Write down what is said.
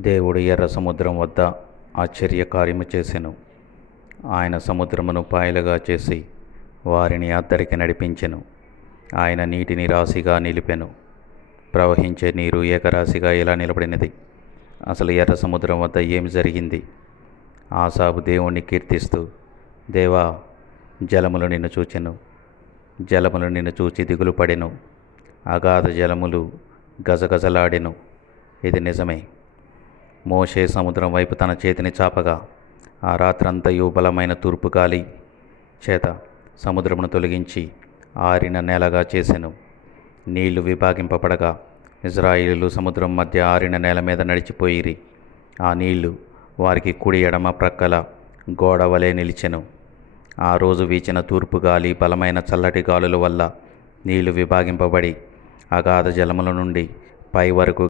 దేవుడు ఎర్ర సముద్రం వద్ద ఆశ్చర్యకార్యము చేసెను. ఆయన సముద్రమును పాయలుగా చేసి వారిని అద్దరికి నడిపించెను. ఆయన నీటిని రాశిగా నిలిపెను. ప్రవహించే నీరు ఏకరాశిగా ఇలా నిలబడినది. అసలు ఎర్ర సముద్రం వద్ద ఏమి జరిగింది? ఆసాబు దేవుణ్ణి కీర్తిస్తూ, దేవా, జలములు నిన్ను చూచెను. జలములు నిన్ను చూచి దిగులు పడెను. అగాధ జలములు గజగజలాడెను. ఇది నిజమే. మోషే సముద్రం వైపు తన చేతిని చాపగా ఆ రాత్రంతయు బలమైన తూర్పు గాలి చేత సముద్రమును తొలగించి ఆరిన నేలగా చేసెను. నీళ్లు విభాగింపబడగా ఇజ్రాయేలీయులు సముద్రం మధ్య ఆరిన నేల మీద నడిచిపోయిరి. ఆ నీళ్లు వారికి కుడి ఎడమ ప్రక్కల గోడ వలె నిలిచెను. ఆ రోజు వీచిన తూర్పు గాలి బలమైన చల్లటి గాలుల వల్ల నీళ్లు విభాగింపబడి అగాధ జలముల నుండి పై వరకు